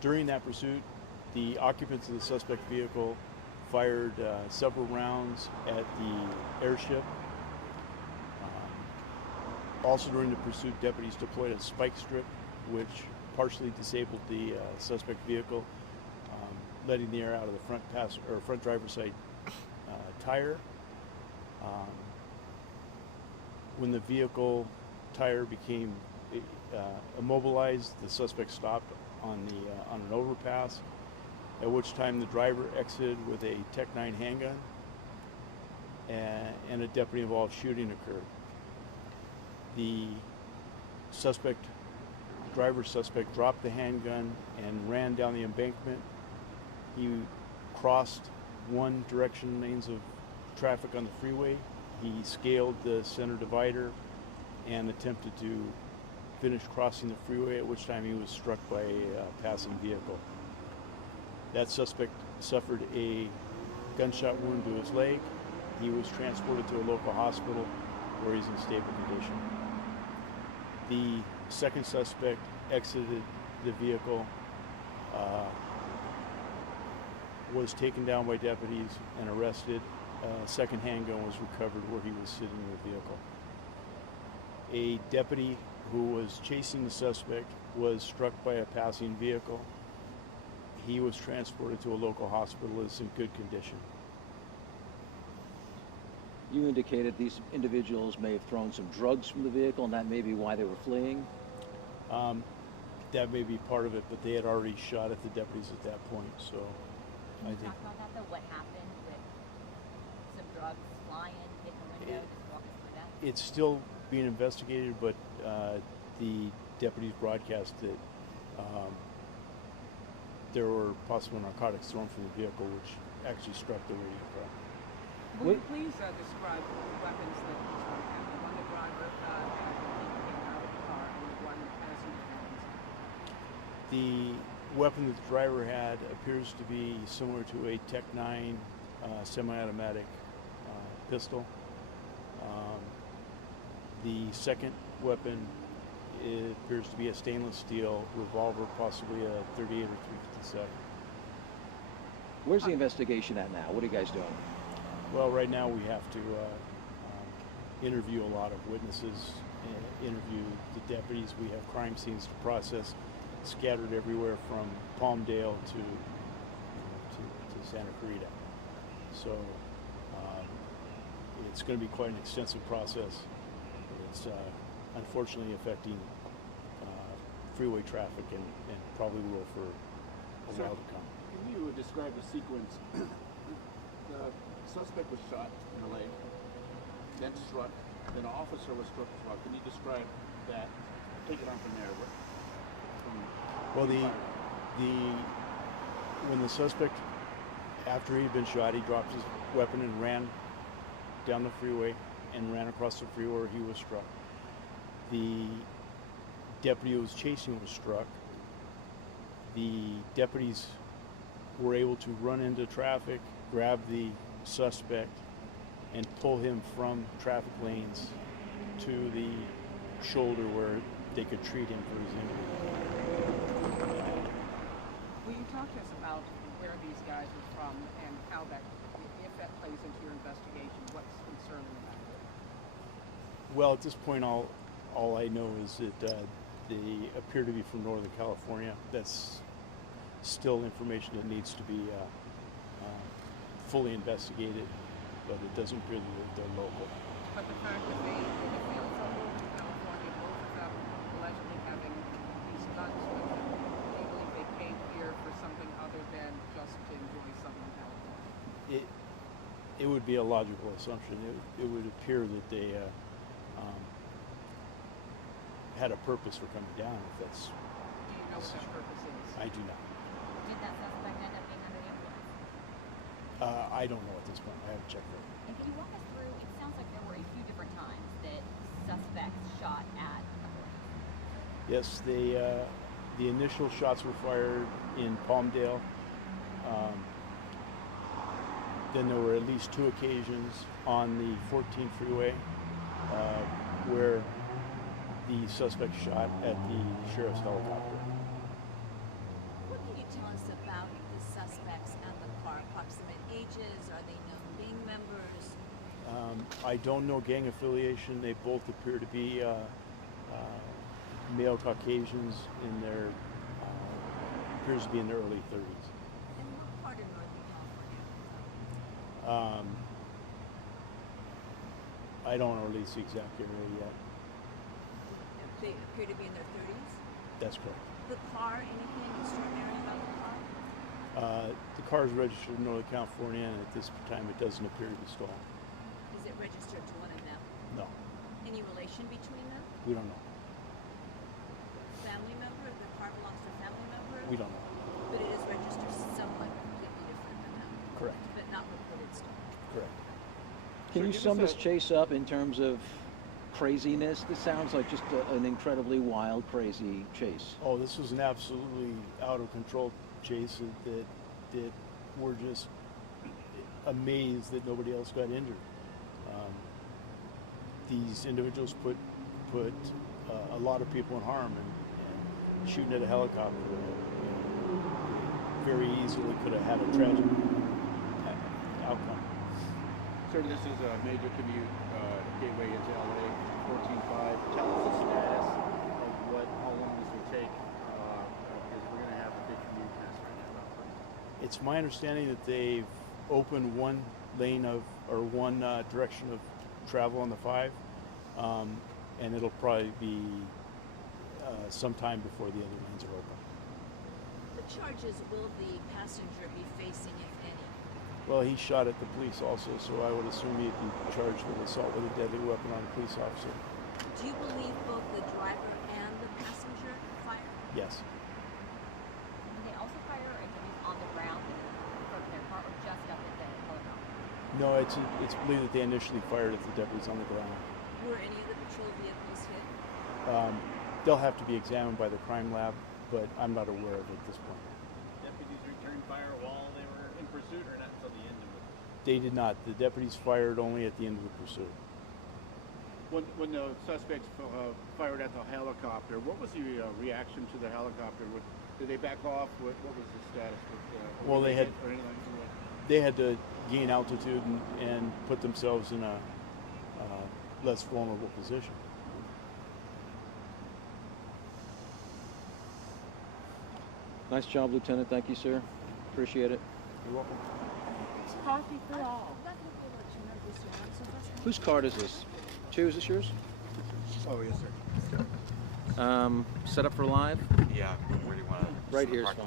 During that pursuit, the occupants of the suspect vehicle fired several rounds at the airship. Also during the pursuit, deputies deployed a spike strip which partially disabled the suspect vehicle, letting the air out of the front driver's side tire. When the vehicle tire became immobilized, the suspect stopped on an overpass, at which time the driver exited with a Tech 9 handgun, and a deputy-involved shooting occurred. The driver's suspect dropped the handgun and ran down the embankment. He crossed one direction lanes of traffic on the freeway. He scaled the center divider and attempted to finish crossing the freeway, at which time he was struck by a passing vehicle. That suspect suffered a gunshot wound to his leg. He was transported to a local hospital where he's in stable condition. The second suspect exited the vehicle, was taken down by deputies and arrested. A second handgun was recovered where he was sitting in the vehicle. A deputy who was chasing the suspect was struck by a passing vehicle. He was transported to a local hospital, is in good condition. You indicated these individuals may have thrown some drugs from the vehicle, and that may be why they were fleeing? That may be part of it, but they had already shot at the deputies at that point, so Can you talk about that, though? What happened with some drugs flying, hitting the window? Just walk us through that. It's still being investigated, but the deputies broadcast that there were possible narcotics thrown from the vehicle, which actually struck the radio crowd. Will you please describe the weapons that was on him? The one the driver had when he came out of the car, and the one the passenger had inside. The weapon that the driver had appears to be similar to a Tech 9 semi-automatic pistol. The second weapon, it appears to be a stainless steel revolver, possibly a 38 or 357. Where's the investigation at now? What are you guys doing? Well, right now we have to interview a lot of witnesses, interview the deputies. We have crime scenes to process, scattered everywhere from Palmdale to Santa Clarita. So it's going to be quite an extensive process. It's unfortunately affecting freeway traffic and probably will for a while to come. Can you describe the sequence? The suspect was shot in the leg, then struck, then an officer was struck as well. Can you describe that? Take it on from there. Well, when the suspect, after he'd been shot, he dropped his weapon and ran down the freeway and ran across the freeway where he was struck. The deputy who was chasing was struck. The deputies were able to run into traffic, grab the suspect, and pull him from traffic lanes to the shoulder where they could treat him for his injury. Will you talk to us about where these guys are from and how that, if that plays into your investigation, what's concerning about it? Well, at this point, all I know is that they appear to be from Northern California. That's still information that needs to be fully investigated, but it doesn't appear that they're local. But the fact that they feel from Northern California, both of them allegedly having these guns with them, they believe they came here for something other than just to enjoy Southern California. It would be a logical assumption. It would appear that they had a purpose for coming down. If that's, Do you know what that purpose is? I do not. Did that suspect end up being under the influence? I don't know at this point. I haven't checked it. And can you walk us through, it sounds like there were a few different times that suspects shot at authorities. Yes, the initial shots were fired in Palmdale. Then there were at least two occasions on the 14 freeway where the suspect shot at the sheriff's helicopter. What can charges? Are they known gang members? I don't know gang affiliation. They both appear to be male Caucasians in their appears to be in their early 30s. And what part of Northern California? I don't release the exact area yet. They appear to be in their 30s. That's correct. The car, anything extraordinary about the car? The car is registered in Northern California, and at this time it doesn't appear to be stolen. Is it registered to one of them? No, Any relation between them? we don't know. Family member? If the car belongs to a family member? We don't know. But it is registered someone completely different than them. Correct. But not reported stolen. Correct. Can So you give sum us this chase up in terms of craziness? This sounds like just an incredibly wild, crazy chase. Oh, this was an absolutely out of control chase that we're just amazed that nobody else got injured. These individuals put a lot of people in harm, and shooting at a helicopter very easily could have had a tragic outcome. Sir, this is a major commute gateway into LA, 14.5. Tell us the status of how long this will take, because we're going to have a big commute test right now. It's my understanding that they've opened one lane or one direction of travel on the 5, and it'll probably be sometime before the other lanes are open. The charges will the passenger be facing, if any? Well, he shot at the police also, so I would assume he'd be charged with assault with a deadly weapon on a police officer. Do you believe both the driver and the passenger fired? Yes. Did they also fire individuals on the ground from their car or just up at the helicopter? No, it's believed that they initially fired at the deputies on the ground. Were any of the patrol vehicles hit? They'll have to be examined by the crime lab, but I'm not aware of it at this point. Deputies returned fire while they were in pursuit, or not until the end of it? They did not. The deputies fired only at the end of the pursuit. When the suspects fired at the helicopter, what was the reaction to the helicopter? Did they back off? What was the status? Well, they had- or anything like that? They had to gain altitude and put themselves in a less vulnerable position. Nice job, Lieutenant. Thank you, sir. Appreciate it. You're welcome. Coffee for all. Whose card is this? Chu, is this yours? Oh, yes, sir. Set up for live? Yeah, where do you want to? Right here is fine.